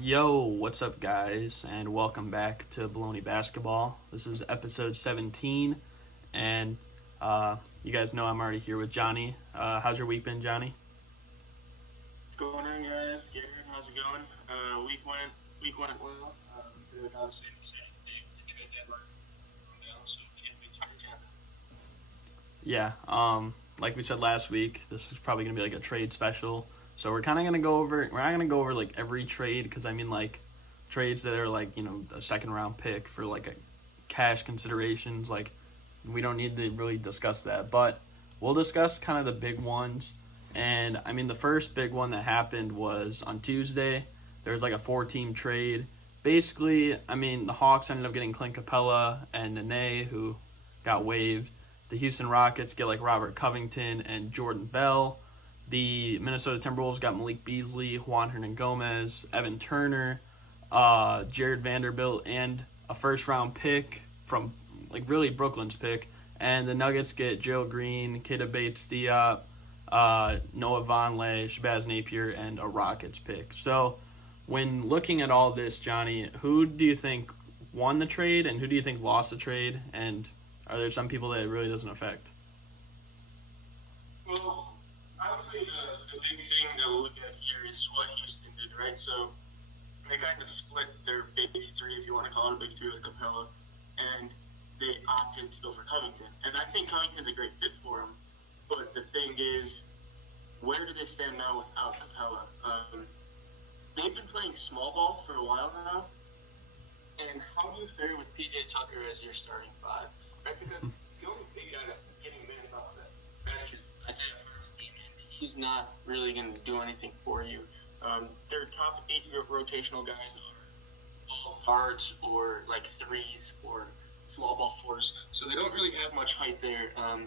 Yo, what's up, guys, and welcome back to Bullony Basketball. This is episode 17, and you guys know I'm already here with Johnny. How's your week been, Johnny? What's going on, guys? Garrett, how's it going? Week went well. Good, obviously, exciting day with the trade deadline. So can't wait to reach out. Yeah, like we said last week, this is probably gonna be like a trade special. So we're kind of gonna go over. We're not gonna go over like every trade because I mean like trades that are like a second round pick for like a cash considerations. Like we don't need to really discuss that, but we'll discuss kind of the big ones. And I mean the first big one that happened was on Tuesday. There was like a 4-team trade. Basically, I mean the Hawks ended up getting Clint Capela and Nene, who got waived. The Houston Rockets get like Robert Covington and Jordan Bell. The Minnesota Timberwolves got Malik Beasley, Juan Hernan-Gomez, Evan Turner, Jared Vanderbilt, and a first-round pick from, like, really Brooklyn's pick. And the Nuggets get Gerald Green, Keita Bates-Diop, Noah Vonleh, Shabazz Napier, and a Rockets pick. So when looking at all this, Johnny, who do you think won the trade and who do you think lost the trade? And are there some people that it really doesn't affect? Well, obviously, the big thing that we'll look at here is what Houston did, right? So they kind of split their big three, if you want to call it a big three, with Capela, and they opted to go for Covington. And I think Covington's a great fit for him. But the thing is, where do they stand now without Capela? They've been playing small ball for a while now. And how do you fare with PJ Tucker as your starting five? Right? Because the only big guy that's getting minutes off of that bench is Isaiah Hartenstein, and he's not really going to do anything for you. Their top 8 rotational guys are all guards or like threes or small ball fours, so they don't really have much height there. I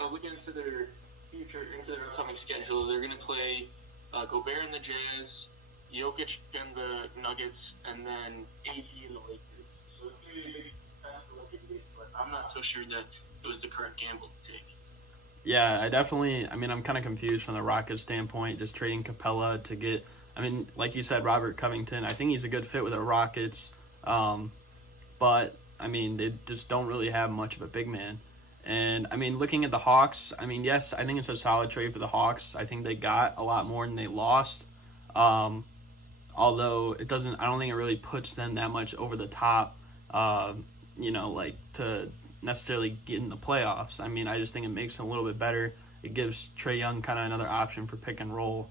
was looking into their future, into their upcoming schedule. They're going to play Gobert and the Jazz, Jokic and the Nuggets, and then AD and the Lakers. So it's going to be a big test for what they did, but I'm not so sure that it was the correct gamble to take. Yeah, I'm kind of confused from the Rockets standpoint, just trading Capela to get, like you said, Robert Covington. I think he's a good fit with the Rockets, but, they just don't really have much of a big man. And, looking at the Hawks, yes, I think it's a solid trade for the Hawks. I think they got a lot more than they lost, although I don't think it really puts them that much over the top, to necessarily get in the playoffs. I just think it makes it a little bit better. It gives Trae Young kind of another option for pick and roll.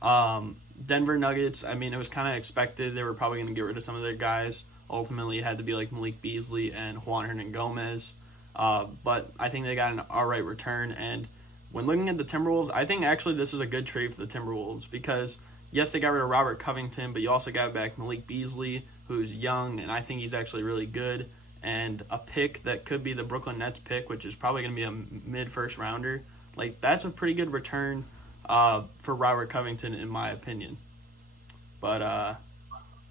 Denver Nuggets, it was kind of expected. They were probably going to get rid of some of their guys. Ultimately, it had to be like Malik Beasley and Juan Hernan-Gomez. But I think they got an all right return. And when looking at the Timberwolves, I think actually this is a good trade for the Timberwolves because, yes, they got rid of Robert Covington, but you also got back Malik Beasley, who's young, and I think he's actually really good. And a pick that could be the Brooklyn Nets pick, which is probably going to be a mid-first rounder. Like, that's a pretty good return for Robert Covington, in my opinion. But,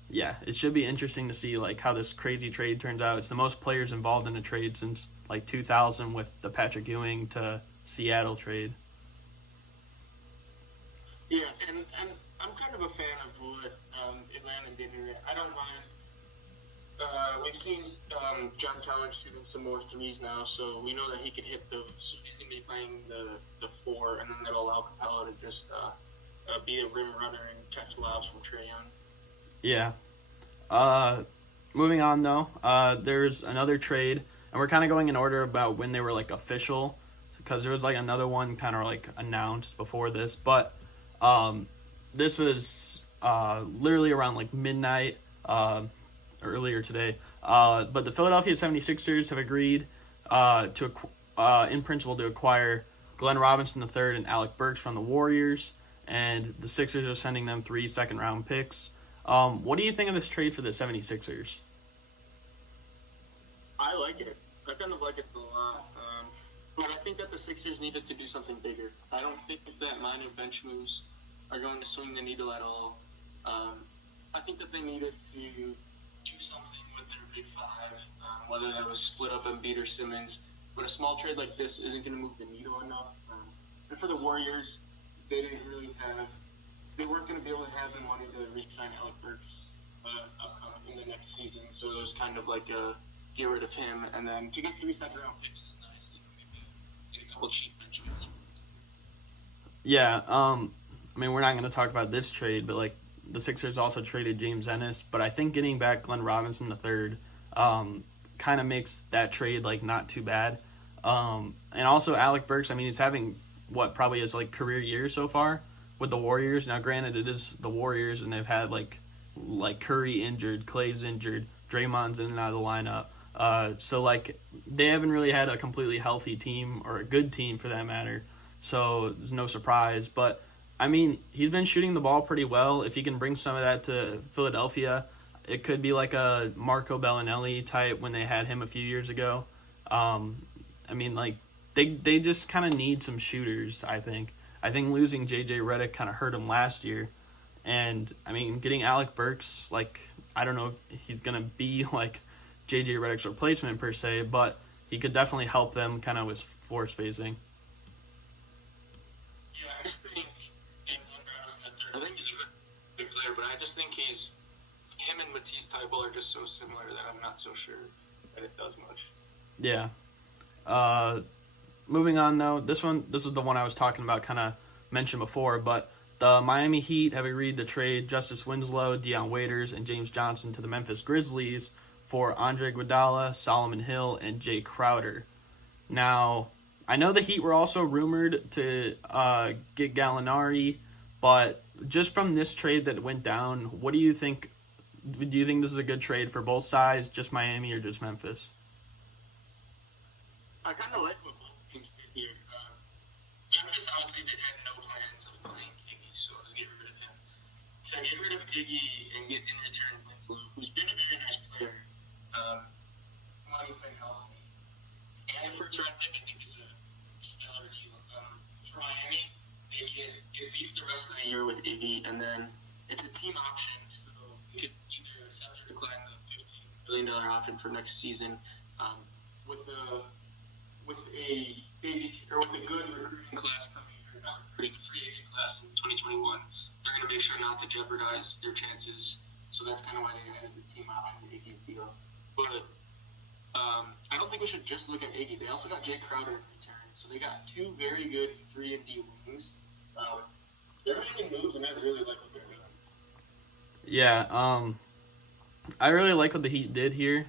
yeah, it should be interesting to see, like, how this crazy trade turns out. It's the most players involved in a trade since, like, 2000 with the Patrick Ewing to Seattle trade. Yeah, and I'm kind of a fan of what Atlanta did here. I don't mind. We've seen John Collins shooting some more threes now, so we know that he could hit those. So he's going to be playing the 4, and then that'll allow Capela to just be a rim runner and catch lobs from Trae Young. Yeah. Moving on, though, there's another trade, and we're kind of going in order about when they were, like, official, because there was, like, another one kind of, like, announced before this, but this was literally around, like, midnight, earlier today. But the Philadelphia 76ers have agreed in principle to acquire Glenn Robinson III and Alec Burks from the Warriors, and the Sixers are sending them 3 second-round picks. What do you think of this trade for the 76ers? I like it. I kind of like it a lot. But I think that the Sixers needed to do something bigger. I don't think that minor bench moves are going to swing the needle at all. I think that they needed to do something with their big five, whether that was split up Embiid or Simmons. But a small trade like this isn't going to move the needle enough. And for the Warriors, they didn't really have they weren't going to be able to have the money to re-sign Alec Burks upcoming in the next season. So it was kind of like a get rid of him, and then to get 3 second-round picks is nice. You know, maybe get a couple cheap bench guys. Yeah, I mean, we're not going to talk about this trade, but like the Sixers also traded James Ennis, but I think getting back Glenn Robinson III kind of makes that trade like not too bad. And also Alec Burks, I mean, he's having what probably is like career year so far with the Warriors. Now, granted, it is the Warriors, and they've had like Curry injured, Clay's injured, Draymond's in and out of the lineup. So like they haven't really had a completely healthy team or a good team for that matter. So there's no surprise. But I mean, he's been shooting the ball pretty well. If he can bring some of that to Philadelphia, it could be like a Marco Bellinelli type when they had him a few years ago. I mean, like they just kind of need some shooters. I think losing JJ Redick kind of hurt him last year. And, I mean, getting Alec Burks, like, I don't know if he's going to be, like, J.J. Redick's replacement, per se, but he could definitely help them kind of with floor spacing. Yeah, I just think, I think he's a good player, but I just think him and Matisse Thybulle are just so similar that I'm not so sure that it does much. Yeah. Moving on, though, this is the one I was talking about, kind of mentioned before, but the Miami Heat have agreed to trade Justice Winslow, Dion Waiters, and James Johnson to the Memphis Grizzlies for Andre Iguodala, Solomon Hill, and Jay Crowder. Now, I know the Heat were also rumored to get Gallinari, but just from this trade that went down, what do you think? Do you think this is a good trade for both sides, just Miami or just Memphis? I kind of like what both teams did here. Memphis obviously had no plans of playing Iggy, so let's get rid of him. To get rid of Iggy and get in return Winslow, who's been a very nice player, when he's been healthy. And for draft pick, I think it's a stellar deal. For Miami, they get at least the rest of the year with Iggy, and then it's a team option, so they could either accept or decline the $15 million option for next season. With a good recruiting class coming, or not recruiting, a free agent class in 2021, they're going to make sure not to jeopardize their chances. So that's kind of why they added the team option to Iggy's deal. But I don't think we should just look at Iggy. They also got Jay Crowder in return. So they got 2 very good 3-and-D wings. They're making moves, and I really like what they're doing. Yeah, I really like what the Heat did here.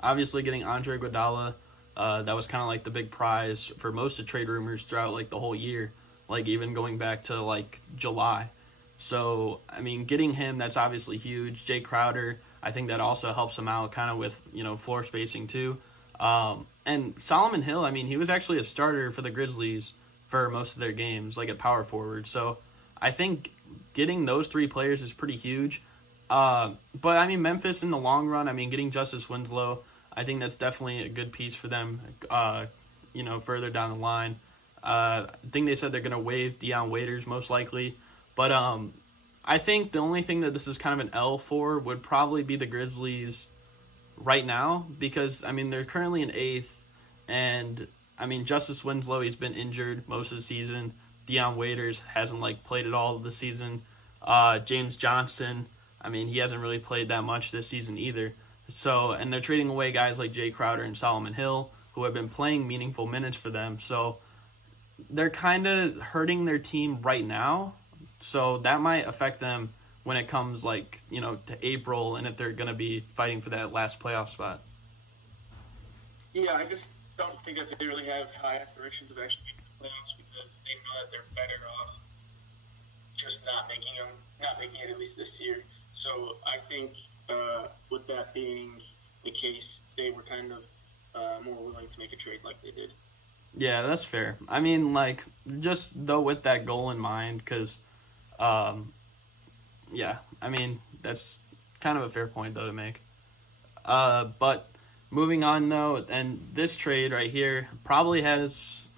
Obviously, getting Andre Iguodala, that was kind of like the big prize for most of trade rumors throughout like the whole year, like even going back to like July. So, I mean, getting him, that's obviously huge. Jay Crowder, I think that also helps him out kind of with, floor spacing too. And Solomon Hill, I mean, he was actually a starter for the Grizzlies for most of their games, like at power forward. So I think getting those 3 players is pretty huge. But, I mean, Memphis in the long run, I mean, getting Justice Winslow, I think that's definitely a good piece for them, further down the line. I think they said they're going to waive Dion Waiters most likely. But I think the only thing that this is kind of an L for would probably be the Grizzlies right now because, I mean, they're currently in 8th. And, I mean, Justice Winslow, he's been injured most of the season. Dion Waiters hasn't, played at all this season. James Johnson, I mean, he hasn't really played that much this season either. So, and they're trading away guys like Jay Crowder and Solomon Hill, who have been playing meaningful minutes for them. So, they're kind of hurting their team right now. So, that might affect them when it comes, to April and if they're going to be fighting for that last playoff spot. Yeah, I just don't think that they really have high aspirations of actually making the playoffs because they know that they're better off just not making it at least this year. So I think with that being the case, they were kind of more willing to make a trade like they did. Yeah, that's fair. I mean, just though with that goal in mind, because, I mean, that's kind of a fair point, though, to make. But moving on, though, and this trade right here probably has,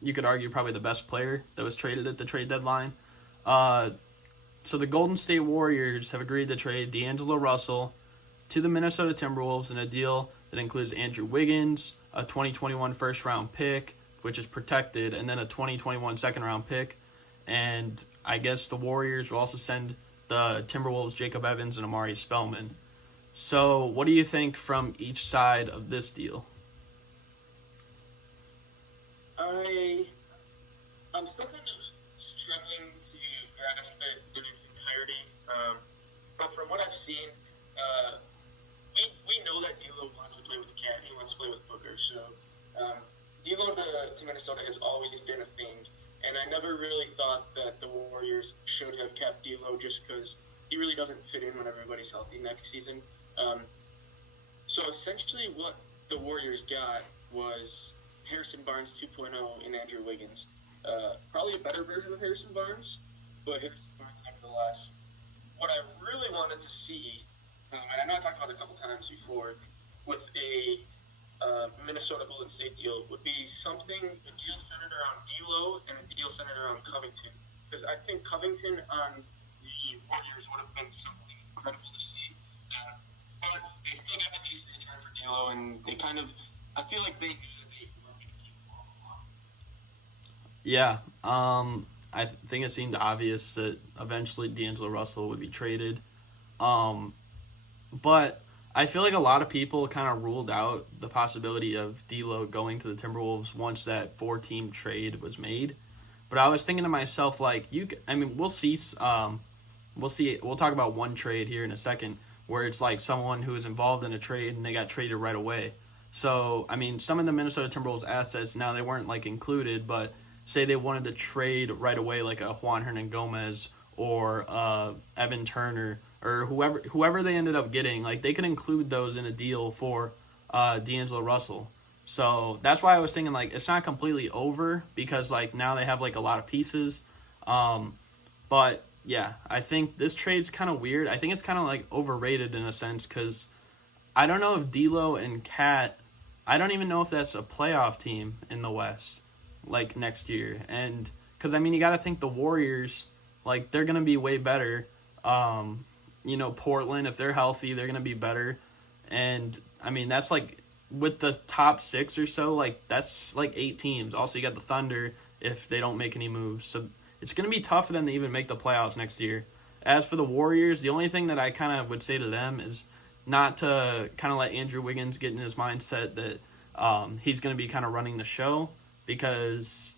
you could argue, probably the best player that was traded at the trade deadline. So the Golden State Warriors have agreed to trade D'Angelo Russell to the Minnesota Timberwolves in a deal that includes Andrew Wiggins, a 2021 first-round pick, which is protected, and then a 2021 second-round pick. and I guess the Warriors will also send the Timberwolves Jacob Evans and Amari Spellman. So what do you think from each side of this deal? I'm still kind of struggling to grasp it in its entirety. But from what I've seen, we know that D'Lo wants to play with Cat. He wants to play with Booker. So D'Lo to Minnesota has always been a thing. And I never really thought that the Warriors should have kept D'Lo just because he really doesn't fit in when everybody's healthy next season. So essentially what the Warriors got was Harrison Barnes 2.0 and Andrew Wiggins. Probably a better version of Harrison Barnes, but Harrison Barnes nevertheless. What I really wanted to see, and I know I talked about it a couple times before, with a Minnesota Golden State deal would be something, a deal centered around D'Lo and a deal centered around Covington. Because I think Covington on the Warriors would have been something incredible to see. But they still got a decent return for D'Lo, and they kind of, I feel like they knew that they were going to team all along. Yeah, I think it seemed obvious that eventually D'Angelo Russell would be traded. But I feel like a lot of people kind of ruled out the possibility of D'Lo going to the Timberwolves once that 4-team trade was made. But I was thinking to myself, like, we'll see. We'll talk about one trade here in a second where it's like someone who was involved in a trade and they got traded right away. So, I mean, some of the Minnesota Timberwolves assets, now they weren't like included, but say they wanted to trade right away like a Juan Hernangomez or Evan Turner or whoever they ended up getting, like they could include those in a deal for D'Angelo Russell. So that's why I was thinking like it's not completely over because like now they have like a lot of pieces. But yeah, I think this trade's kind of weird. I think it's kind of like overrated in a sense because I don't know if D'Lo and Cat, I don't even know if that's a playoff team in the West like next year. And because I mean you got to think the Warriors, like they're gonna be way better. Portland, if they're healthy, they're going to be better. And, I mean, that's like, with the top 6 or so, like, that's like 8 teams. Also, you got the Thunder if they don't make any moves. So, it's going to be tough for them to even make the playoffs next year. As for the Warriors, the only thing that I kind of would say to them is not to kind of let Andrew Wiggins get in his mindset that he's going to be kind of running the show. Because,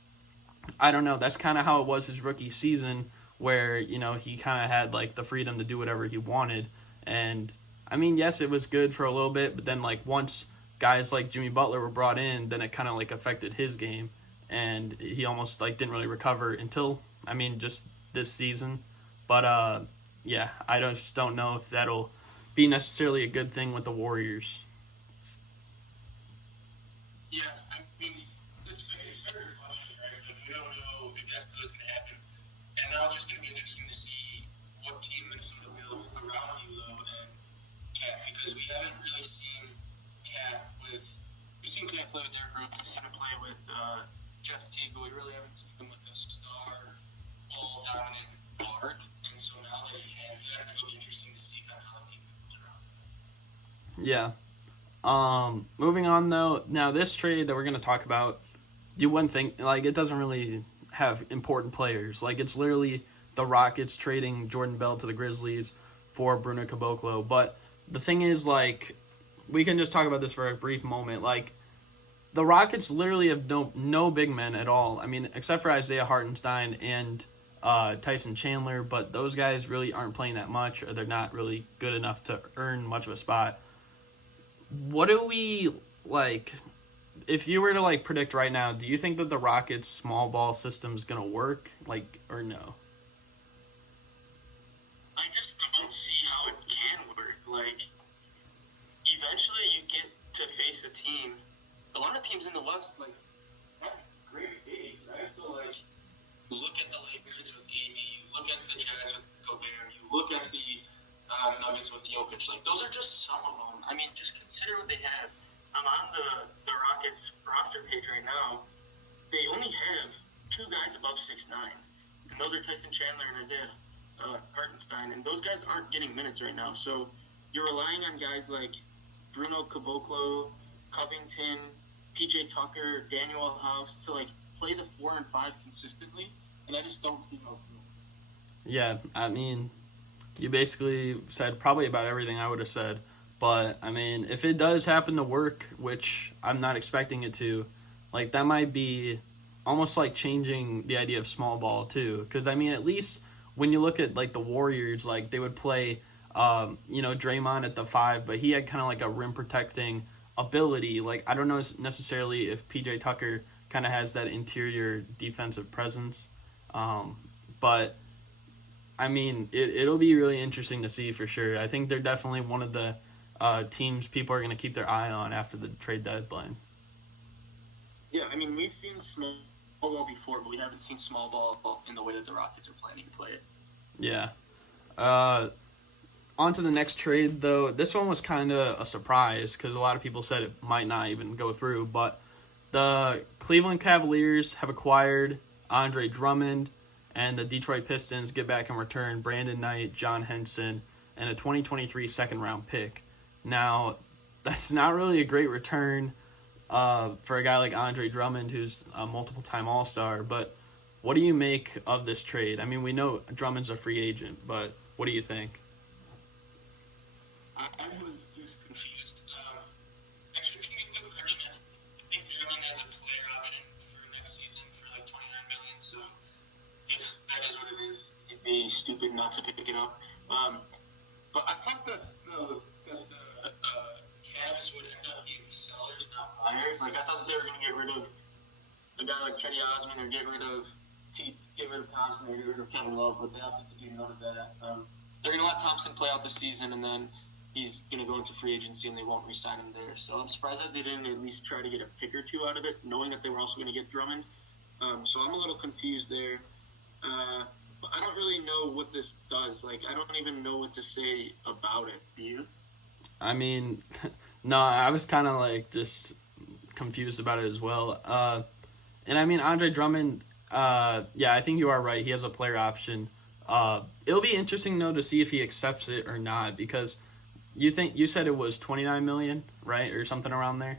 I don't know, that's kind of how it was his rookie season where, he kind of had, like, the freedom to do whatever he wanted. And, I mean, yes, it was good for a little bit, but then, like, once guys like Jimmy Butler were brought in, then it kind of, like, affected his game. And he almost, like, didn't really recover until, I mean, just this season. But, yeah, I just don't know if that'll be necessarily a good thing with the Warriors. Yeah, I mean, it's a fair question, right? Like, we don't know exactly what's going to happen. And now it's just going to be interesting to see what team Minnesota builds around D'Lo and Cat, because we haven't really seen Cat with. We've seen Cat play with Derrick Rose, we've seen him play with Jeff Teague, but we really haven't seen him with a star, ball-dominant guard. And so now that he has that, it'll be interesting to see kind of how the team builds around him. Yeah. Moving on, though, now this trade that we're going to talk about, you wouldn't think, like, it doesn't really have important players. Like, it's literally the Rockets trading Jordan Bell to the Grizzlies for Bruno Caboclo. But the thing is, like, we can just talk about this for a brief moment. Like, the Rockets literally have no big men at all. I mean, except for Isaiah Hartenstein and Tyson Chandler, but those guys really aren't playing that much, or they're not really good enough to earn much of a spot. What do we, like, if you were to, like, predict right now, do you think that the Rockets' small ball system is going to work, like, or no? I just don't see how it can work. Like, eventually you get to face a team. A lot of teams in the West, like, have great bigs, right? So, like, look at the Lakers with Iggy, look at the Jazz with Gobert, you look at the Nuggets with Jokic. Like, those are just some of them. I mean, just consider what they have. I'm on the Rockets roster page right now. They only have 2 guys above 6'9", and those are Tyson Chandler and Isaiah Hartenstein, and those guys aren't getting minutes right now. So you're relying on guys like Bruno Caboclo, Covington, PJ Tucker, Daniel House to, like, play the 4 and 5 consistently. and I just don't see how it's going. Yeah, I mean, you basically said probably about everything I would have said. But, I mean, if it does happen to work, which I'm not expecting it to, like, that might be almost like changing the idea of small ball, too. Because, I mean, at least when you look at, like, the Warriors, like, they would play, Draymond at the 5, but he had kind of like a rim protecting ability. Like, I don't know necessarily if PJ Tucker kind of has that interior defensive presence. But I mean, it'll be really interesting to see for sure. I think they're definitely one of the teams people are going to keep their eye on after the trade deadline. Yeah, I mean, we've seen small ball before, but we haven't seen small ball in the way that the Rockets are planning to play it. Yeah. On to the next trade, though. This one was kind of a surprise because a lot of people said it might not even go through. But the Cleveland Cavaliers have acquired Andre Drummond, and the Detroit Pistons get back in return Brandon Knight, John Henson, and a 2023 second-round pick. Now, that's not really a great return for a guy like Andre Drummond, who's a multiple-time All-Star. But what do you make of this trade? I mean, we know Drummond's a free agent, but what do you think? I was just confused. Actually, thinking of the version, I think Drummond has a player option for next season for like $29 million. So if that is what it is, it'd be stupid not to pick it up. But I thought that the Cavs would end up being sellers, not buyers. Like, I thought that they were going to get rid of a guy like Cedi Osman or get rid of Thompson or get rid of Kevin Love, but they opted to do none of that. They're going to let Thompson play out the season, and then he's going to go into free agency, and they won't re-sign him there. So I'm surprised that they didn't at least try to get a pick or two out of it, knowing that they were also going to get Drummond. So I'm a little confused there. But I don't really know what this does. Like, I don't even know what to say about it. Do you? I mean, no, I was kind of like just confused about it as well. And I mean, Andre Drummond, yeah, I think you are right. He has a player option. It'll be interesting though to see if he accepts it or not, because you said it was $29 million, right, or something around there.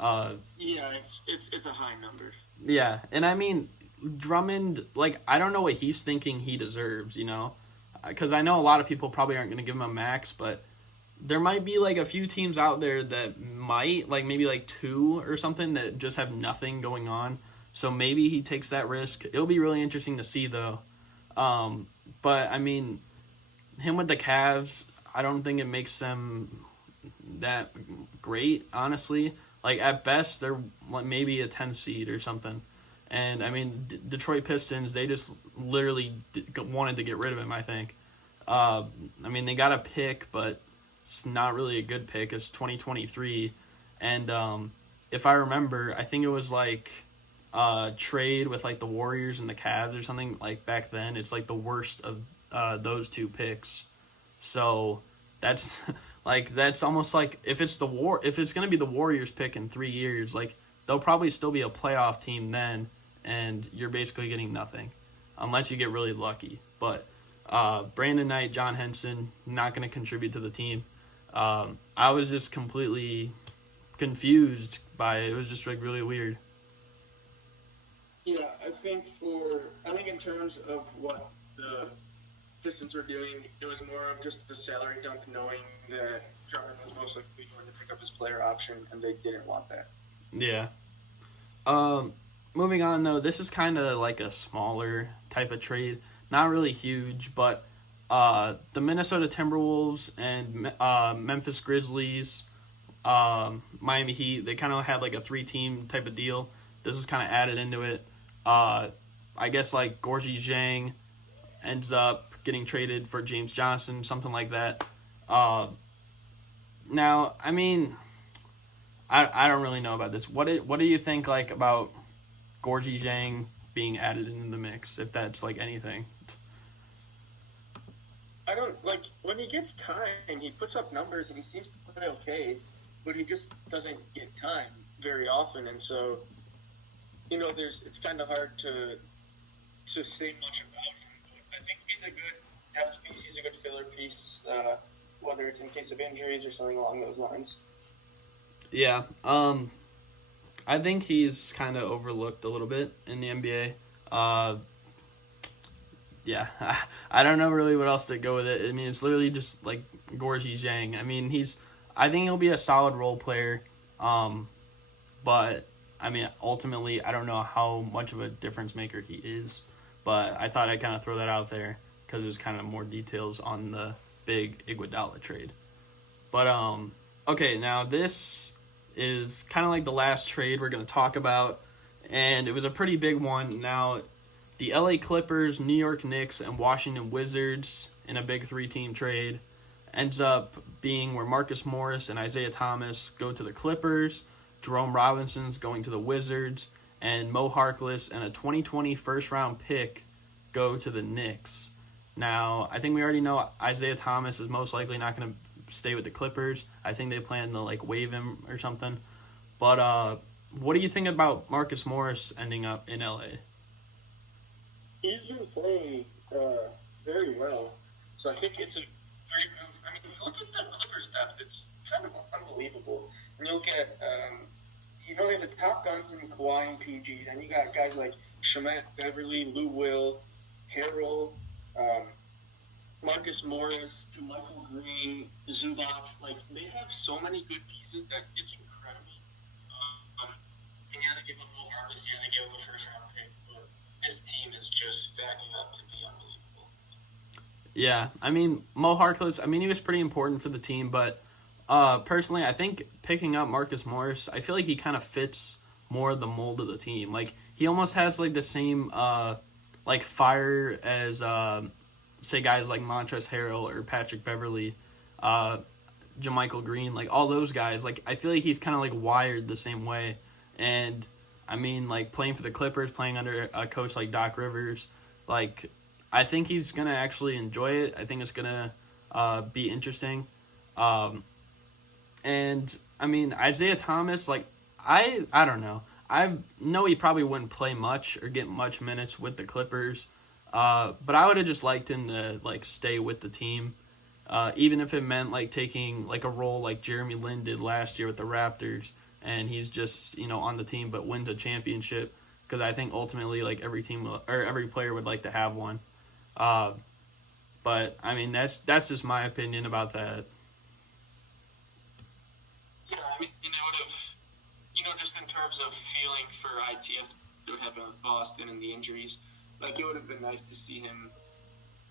Yeah, it's a high number. Yeah, and I mean, Drummond, like, I don't know what he's thinking he deserves, you know, because I know a lot of people probably aren't going to give him a max, but there might be like a few teams out there that might, like maybe like 2 or something, that just have nothing going on. So maybe he takes that risk. It'll be really interesting to see though. But I mean, him with the Cavs, I don't think it makes them that great, honestly. Like, at best, they're maybe a 10 seed or something. And I mean, Detroit Pistons, they just literally wanted to get rid of him, I think. I mean, they got a pick, but it's not really a good pick. It's 2023. And if I remember, I think it was like trade with like the Warriors and the Cavs or something like back then. It's like the worst of those 2 picks. So that's like, that's almost like if it's going to be the Warriors pick in 3 years, like they'll probably still be a playoff team then, and you're basically getting nothing unless you get really lucky. But Brandon Knight, John Henson, not going to contribute to the team. I was just completely confused by it. It was just like really weird. Yeah, I think in terms of what the Pistons were doing, it was more of just the salary dump, knowing that Drummond was most likely going to pick up his player option, and they didn't want that. Yeah. Moving on, though, this is kind of like a smaller type of trade. Not really huge, but the Minnesota Timberwolves and Memphis Grizzlies, Miami Heat, they kind of had like a 3-team type of deal. This is kind of added into it. I guess like Gorgie Zhang ends up getting traded for James Johnson, something like that. Now, I mean, I don't really know about this. What do you think like about Gorgie Zhang being added into the mix, if that's like anything? I don't, like, when he gets time, he puts up numbers and he seems to play okay, but he just doesn't get time very often, and so, you know, it's kind of hard to say much about him. But I think he's a good depth piece, he's a good filler piece, whether it's in case of injuries or something along those lines. Yeah, I think he's kind of overlooked a little bit in the NBA. yeah, I don't know really what else to go with it. I mean, it's literally just like Gorgui Zhang. I mean, I think he'll be a solid role player, but I mean, ultimately, I don't know how much of a difference maker he is. But I thought I'd kind of throw that out there because there's kind of more details on the big Iguodala trade. But okay, now this is kind of like the last trade we're going to talk about, and it was a pretty big one. Now, the LA Clippers, New York Knicks, and Washington Wizards in a big 3-team trade ends up being where Marcus Morris and Isaiah Thomas go to the Clippers, Jerome Robinson's going to the Wizards, and Mo Harkless and a 2020 first-round pick go to the Knicks. Now, I think we already know Isaiah Thomas is most likely not going to stay with the Clippers. I think they plan to like waive him or something. But what do you think about Marcus Morris ending up in LA? He's been playing very well, so I think it's a great move. I mean, look at the Clippers depth; it's kind of unbelievable. And you look at, they have the top guns in Kawhi and PG. Then you got guys like Shamet Beverly, Lou Will, Harrell, Marcus Morris, Michael Green, Zubac. Like, they have so many good pieces that it's incredible. And yeah, they give up Mo Harkless, yeah, they give up a first-round pick, but this team is just stacking up to be unbelievable. Yeah, I mean, Mo Harkless, I mean, he was pretty important for the team, but personally, I think picking up Marcus Morris, I feel like he kind of fits more the mold of the team. Like, he almost has, like, the same, like, fire as, say, guys like Montrezl Harrell or Patrick Beverly, JaMychal Green, like, all those guys. Like, I feel like he's kind of, like, wired the same way. And, I mean, like, playing for the Clippers, playing under a coach like Doc Rivers, like, I think he's going to actually enjoy it. I think it's going to be interesting. And, I mean, Isaiah Thomas, like, I don't know. I know he probably wouldn't play much or get much minutes with the Clippers, but I would have just liked him to, like, stay with the team, even if it meant, like, taking, like, a role like Jeremy Lin did last year with the Raptors, and he's just, on the team but wins a championship, because I think ultimately, like, every player would like to have one. But, I mean, that's just my opinion about that. Yeah, I mean, it would have, just in terms of feeling for ITF, what happened with Boston and the injuries, like, it would have been nice to see him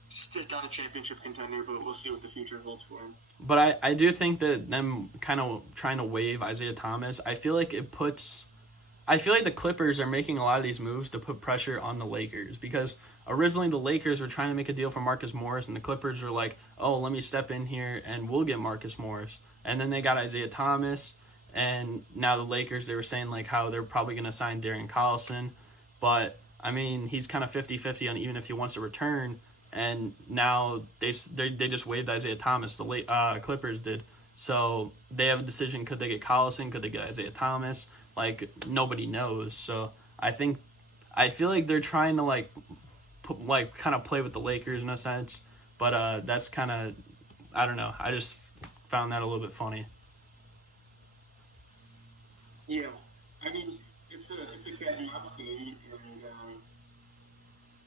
stick on a championship contender, but we'll see what the future holds for him. But I do think that them kind of trying to waive Isaiah Thomas, I feel like the Clippers are making a lot of these moves to put pressure on the Lakers, because originally the Lakers were trying to make a deal for Marcus Morris, and the Clippers were like, oh, let me step in here and we'll get Marcus Morris. And then they got Isaiah Thomas, and now the Lakers, they were saying like how they're probably going to sign Darren Collison. But, I mean, he's kind of 50-50 on even if he wants to return. And now they just waived Isaiah Thomas. The Clippers did. So they have a decision. Could they get Collison? Could they get Isaiah Thomas? Like, nobody knows. So I feel like they're trying to kind of play with the Lakers in a sense. But that's kind of, I don't know. I just found that a little bit funny. Yeah, I mean, it's a cat and mouse game,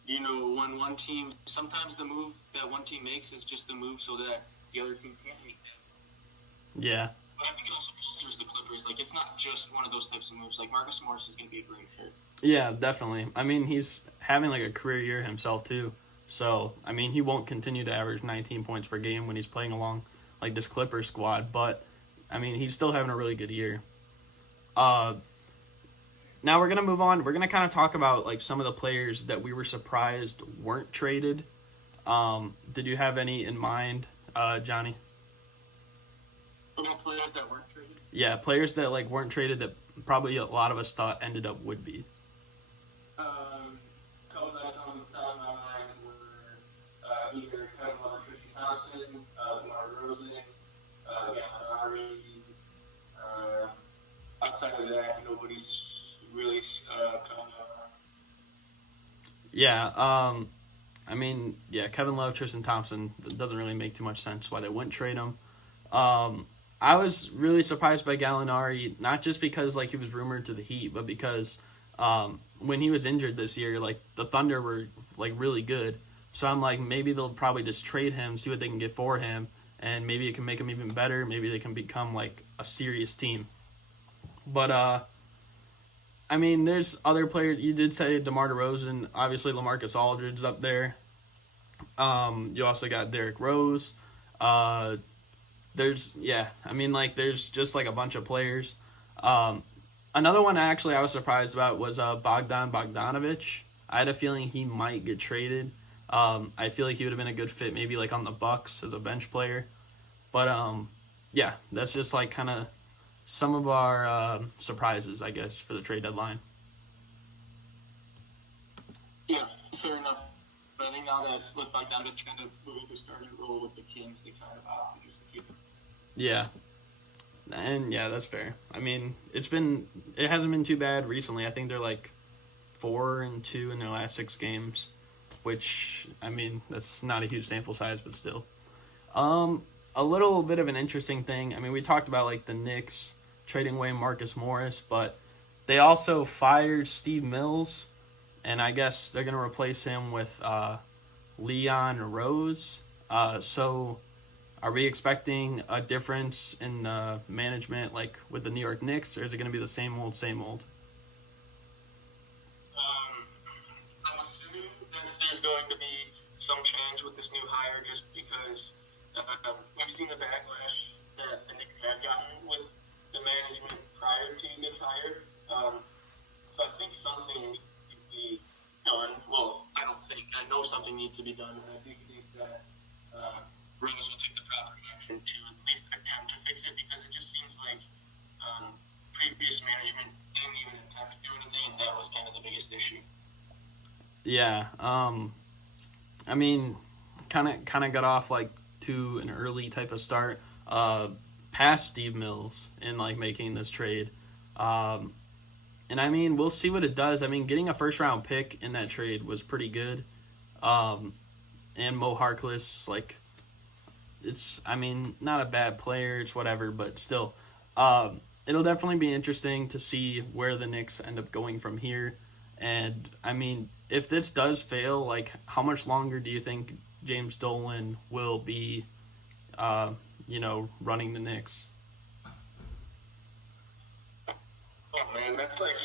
and when one team, sometimes the move that one team makes is just the move so that the other team can't make that. Yeah. But I think it also bolsters the Clippers. Like, it's not just one of those types of moves. Like, Marcus Morris is going to be a great fit. Yeah, definitely. I mean, he's having like a career year himself too. So, I mean, he won't continue to average 19 points per game when he's playing along like this Clippers squad, but I mean, he's still having a really good year. Now we're going to move on. We're going to kind of talk about like some of the players that we were surprised weren't traded. Did you have any in mind, Johnny? About players that weren't traded? Yeah, players that like weren't traded that probably a lot of us thought ended up would be. Couple that on the top of my mind were either Kevin Love, Tristan Thompson, DeMar DeRozan, Gallinari. Outside of that, nobody's really coming up. Yeah, I mean, Kevin Love, Tristan Thompson, doesn't really make too much sense why they wouldn't trade him. I was really surprised by Gallinari, not just because like he was rumored to the Heat, but because when he was injured this year, like the Thunder were like really good. So I'm like, maybe they'll probably just trade him, see what they can get for him, and maybe it can make him even better. Maybe they can become like a serious team. But I mean, there's other players. You did say DeMar DeRozan. Obviously, LaMarcus Aldridge's up there. You also got Derrick Rose. There's just like a bunch of players. Another one actually I was surprised about was Bogdan Bogdanovic. I had a feeling he might get traded. I feel like he would have been a good fit maybe like on the Bucks as a bench player. But yeah, that's just like kind of some of our surprises, I guess, for the trade deadline. Yeah, fair enough. But I think now that with Bogdanovic kind of moving to starting role with the Kings, they kind of opted just to keep him. Yeah. And yeah, that's fair. I mean, it hasn't been too bad recently. I think they're like 4-2 in their last 6 games, which, I mean, that's not a huge sample size, but still. A little bit of an interesting thing. I mean, we talked about like the Knicks trading away Marcus Morris, but they also fired Steve Mills, and I guess they're going to replace him with Leon Rose. So are we expecting a difference in management like with the New York Knicks, or is it going to be the same old, same old? I'm assuming that there's going to be some change with this new hire just because we've seen the backlash that the Knicks have gotten with the management prior to this hire. So I think something needs to be done. Well, I don't think. I know something needs to be done, and I do think that Rose will take the proper action to at least attempt to fix it, because it just seems like previous management didn't even attempt to do anything, and that was kind of the biggest issue. Yeah. I mean, kind of got off like to an early type of start past Steve Mills in like making this trade. And I mean, we'll see what it does. I mean, getting a first round pick in that trade was pretty good. And Mo Harkless, like, it's, I mean, not a bad player, it's whatever, but still, it'll definitely be interesting to see where the Knicks end up going from here. And I mean, if this does fail, like, how much longer do you think James Dolan will be, running the Knicks? Oh man, that's like,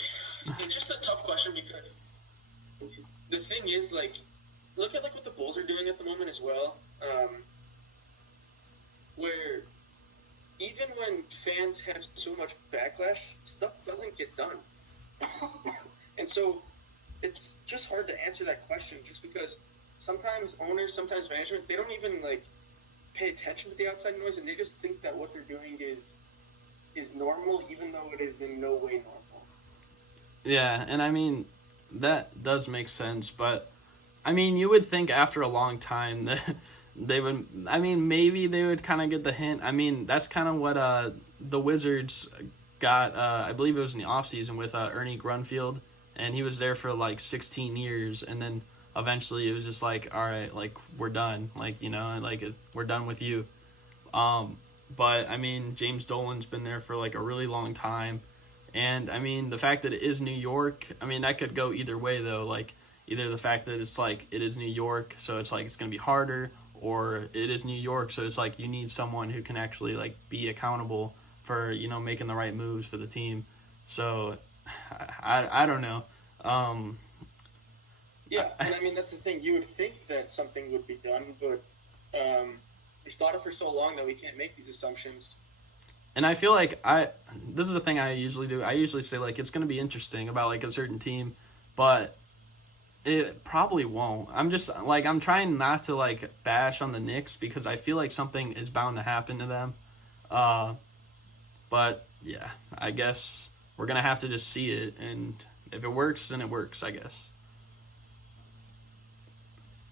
it's just a tough question, because the thing is, like, look at like what the Bulls are doing at the moment as well, where even when fans have so much backlash, stuff doesn't get done. And so it's just hard to answer that question, just because sometimes owners, sometimes management, they don't even like pay attention to the outside noise, and they just think that what they're doing is normal, even though it is in no way normal. Yeah, and I mean, that does make sense, but I mean, you would think after a long time that they would, I mean, maybe they would kind of get the hint. I mean, that's kind of what the Wizards got, I believe it was in the offseason with Ernie Grunfeld, and he was there for like 16 years, and then eventually it was just like, all right, like, we're done, like, we're done with you. But I mean, James Dolan's been there for like a really long time, and I mean, the fact that it is New York, I mean, that could go either way though. Like, either the fact that it's like it is New York, so it's like it's gonna be harder, or it is New York, so it's like you need someone who can actually like be accountable for making the right moves for the team. So I don't know. Yeah, and I mean, that's the thing. You would think that something would be done, but we've thought it for so long that we can't make these assumptions. And I feel like this is the thing I usually do. I usually say, like, it's going to be interesting about, like, a certain team, but it probably won't. I'm just, like, I'm trying not to, like, bash on the Knicks because I feel like something is bound to happen to them. But, yeah, I guess we're going to have to just see it, and if it works, then it works, I guess.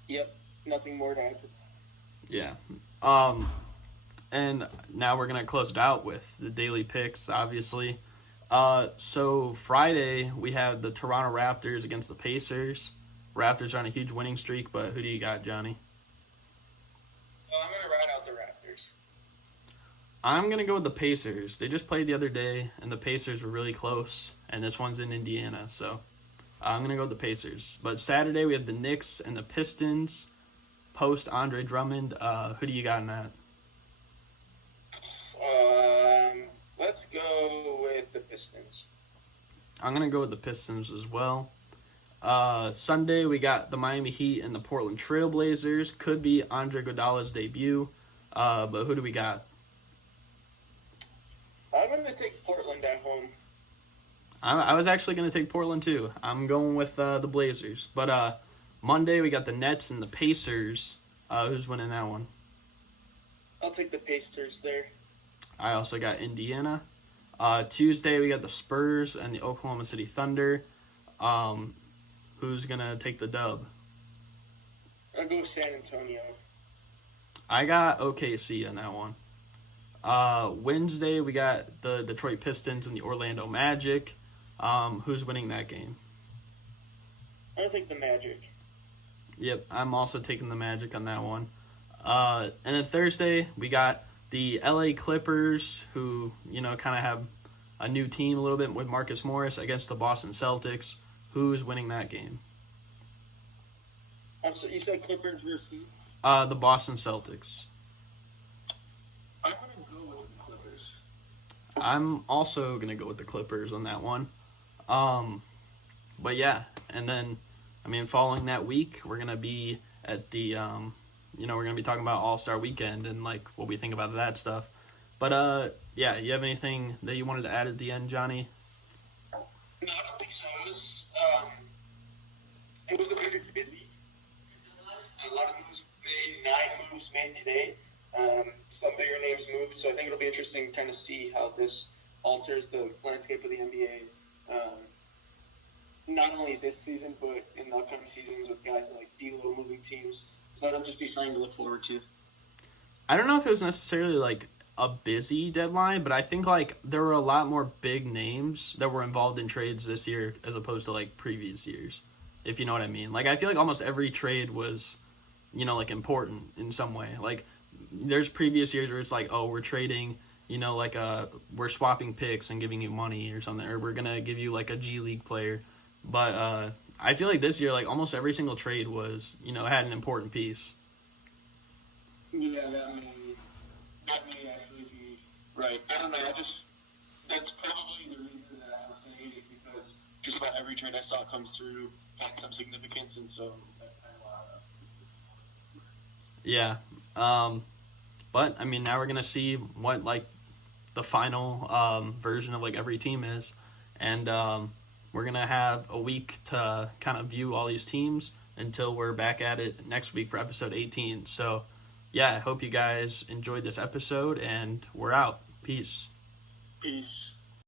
Yep, nothing more to add to that. Yeah. And now we're going to close it out with the daily picks, obviously. So Friday, we have the Toronto Raptors against the Pacers. Raptors are on a huge winning streak, but who do you got, Johnny? Well, I'm going to ride out the Raptors. I'm going to go with the Pacers. They just played the other day, and the Pacers were really close, and this one's in Indiana, so I'm going to go with the Pacers. But Saturday, we have the Knicks and the Pistons. post Andre Drummond. Who do you got in that? Let's go with the Pistons. I'm going to go with the Pistons as well. Sunday, we got the Miami Heat and the Portland Trail Blazers. Could be Andre Iguodala's debut. But who do we got? I'm going to take Portland at home. I was actually going to take Portland too. I'm going with the Blazers. But Monday, we got the Nets and the Pacers. Who's winning that one? I'll take the Pacers there. I also got Indiana. Tuesday, we got the Spurs and the Oklahoma City Thunder. Who's going to take the dub? I'll go with San Antonio. I got OKC on that one. Wednesday, we got the Detroit Pistons and the Orlando Magic. Who's winning that game? I'll take the Magic. Yep, I'm also taking the Magic on that one. And then Thursday, we got the LA Clippers, who, kind of have a new team a little bit with Marcus Morris against the Boston Celtics. Who's winning that game? So you said Clippers versus who? The Boston Celtics. I'm going to go with the Clippers. I'm also going to go with the Clippers on that one. But yeah, and then, following that week, we're going to be at the, we're going to be talking about All-Star Weekend and, what we think about that stuff. But, yeah, you have anything that you wanted to add at the end, Johnny? No, I don't think so. It was a very busy. A lot of moves made, 9 moves made today. Some bigger names moved, so I think it'll be interesting to kind of see how this alters the landscape of the NBA. Not only this season, but in the upcoming seasons with guys like D'Lo moving teams. So that'll just be something to look forward to. I don't know if it was necessarily a busy deadline, but I think there were a lot more big names that were involved in trades this year as opposed to previous years, if you know what I mean. I feel like almost every trade was, important in some way. There's previous years where it's we're trading, we're swapping picks and giving you money or something, or we're gonna give you a G League player. But I feel like this year, almost every single trade was, had an important piece. Yeah, that may actually be right. I don't know. That's probably the reason that I was saying it, because just about every trade I saw come through had some significance, and so that's kind of why. Yeah. But now we're gonna see what the final version of every team is, and we're gonna have a week to kind of view all these teams until we're back at it next week for episode 18. So yeah, I hope you guys enjoyed this episode, and we're out. Peace. Peace.